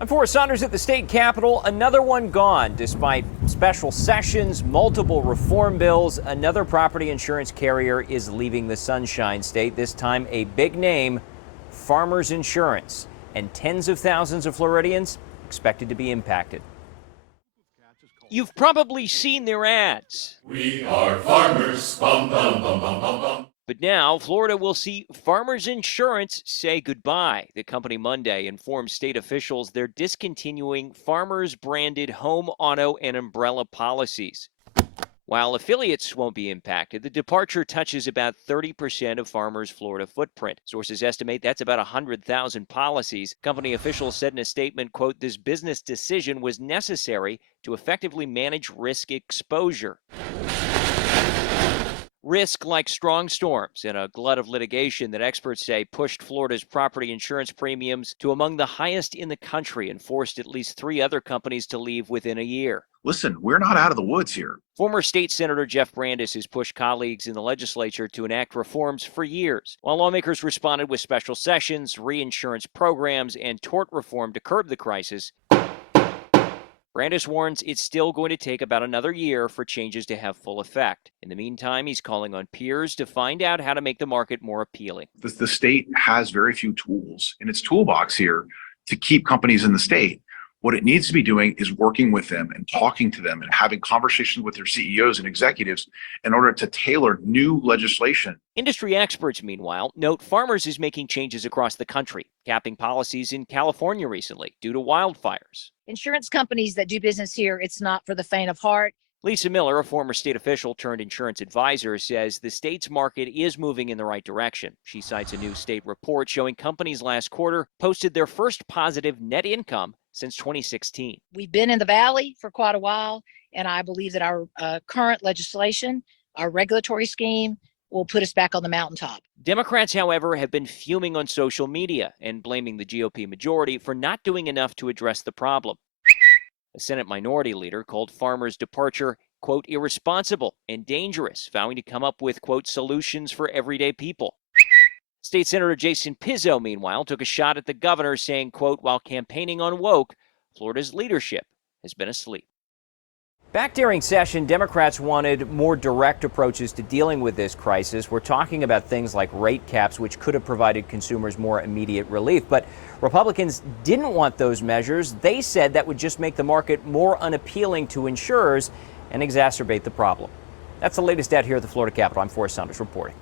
I'm Forrest Saunders at the state capitol. Another one gone despite special sessions, multiple reform bills. Another property insurance carrier is leaving the Sunshine State, this time a big name, Farmers Insurance. And tens of thousands of Floridians expected to be impacted. You've probably seen their ads. We are farmers, bum, bum, bum, bum, bum, bum. But now Florida will see Farmers Insurance say goodbye. The company Monday informed state officials they're discontinuing Farmers branded home, auto, and umbrella policies. While affiliates won't be impacted, the departure touches about 30% of Farmers' Florida footprint. Sources estimate that's about 100,000 policies. Company officials said in a statement, quote, "This business decision was necessary to effectively manage risk exposure." Risk like strong storms and a glut of litigation that experts say pushed Florida's property insurance premiums to among the highest in the country and forced at least 3 other companies to leave within a year. Listen, we're not out of the woods here. Former state senator Jeff Brandes has pushed colleagues in the legislature to enact reforms for years, while lawmakers responded with special sessions, reinsurance programs, and tort reform to curb the crisis. Brandes warns it's still going to take about another year for changes to have full effect. In the meantime, he's calling on peers to find out how to make the market more appealing. The state has very few tools in its toolbox here to keep companies in the state. What it needs to be doing is working with them and talking to them and having conversations with their CEOs and executives in order to tailor new legislation. Industry experts, meanwhile, note Farmers is making changes across the country, capping policies in California recently due to wildfires. Insurance companies that do business here, it's not for the faint of heart. Lisa Miller, a former state official turned insurance advisor, says the state's market is moving in the right direction. She cites a new state report showing companies last quarter posted their first positive net income since 2016. We've been in the valley for quite a while, and I believe that our current legislation, our regulatory scheme, will put us back on the mountaintop. Democrats, however, have been fuming on social media and blaming the GOP majority for not doing enough to address the problem. A Senate minority leader called Farmers' departure, quote, irresponsible and dangerous, vowing to come up with, quote, solutions for everyday people. State Senator Jason Pizzo, meanwhile, took a shot at the governor, saying, quote, while campaigning on woke, Florida's leadership has been asleep. Back during session, Democrats wanted more direct approaches to dealing with this crisis. We're talking about things like rate caps, which could have provided consumers more immediate relief. But Republicans didn't want those measures. They said that would just make the market more unappealing to insurers and exacerbate the problem. That's the latest out here at the Florida Capitol. I'm Forrest Saunders reporting.